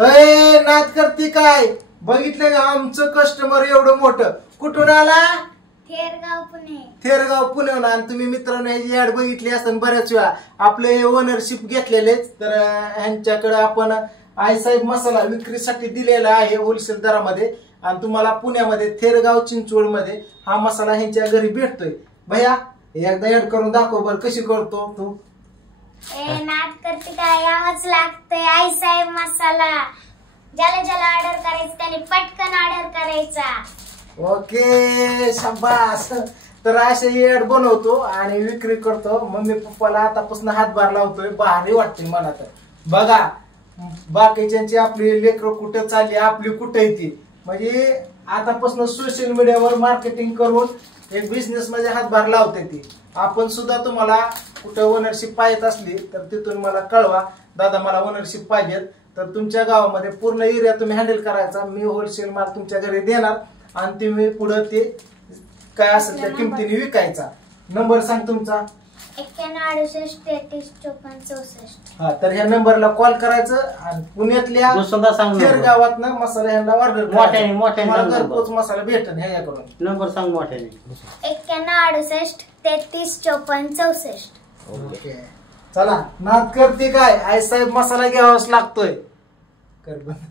अय नाद करते काय? बघितलं का आमचं कस्टमर एवढं मोठं? कुठून आला? थेरगाव पुणे. थेरगाव पुण्याहून. आणि तुम्ही मित्रांनो ह्याची ऍड बघितली असेल बऱ्याच वेळा. आपले हे ओनरशिप घेतलेलेच. तर ह्यांच्याकडे आपण आईसाहेब मसाला विक्रीसाठी दिलेला आहे होलसेल दरामध्ये. आणि तुम्हाला पुण्यामध्ये थेरगाव चिंचवड मध्ये हा मसाला ह्यांच्या घरी भेटतोय. भैया एकदा ऍड करून दाखव बर, कशी करतो तू? नाद करते काय? यावंच लागतंय आईसाहेब मसाला. ज्याला ज्याला ऑर्डर करायचं त्याने पटकन ऑर्डर करायचा. ओके शाबास. तर असे ऍड बनवतो आणि विक्री करतो. मम्मी पप्पाला आतापासून हातभार लावतोय. भारी वाटते मला. तर बघा बाकीच्यांची आपली लेकरं कुठे चालली, आपली कुठे येते. म्हणजे आतापासून सोशल मीडियावर मार्केटिंग करून एक बिझनेस मध्ये हातभार लावते ती. आपण सुद्धा तुम्हाला कुठं ओनरशिप पाहिजे असली तर तिथून मला कळवा. दादा मला ओनरशिप पाहिजेत. तर तुमच्या गावामध्ये पूर्ण एरिया तुम्ही हँडल करायचा. मी होलसेल माल तुमच्या घरी देणार आणि तुम्ही पुढे ते काय असेल त्या किमतीने विकायचा. नंबर सांग तुमचा. 9168335464. हा, तर ह्या नंबरला कॉल करायचं आणि पुण्यातल्या थेरगावातनं मसाला ह्यांना ऑर्डर करायचा. घरपोच मसाला भेटेल ह्याच्याकडून. नंबर सांग मोठ्याने. 9168335464. ओके चला नाद करते काय? आईसाहेब मसाला घ्यावाच लागतोय. कर बंद.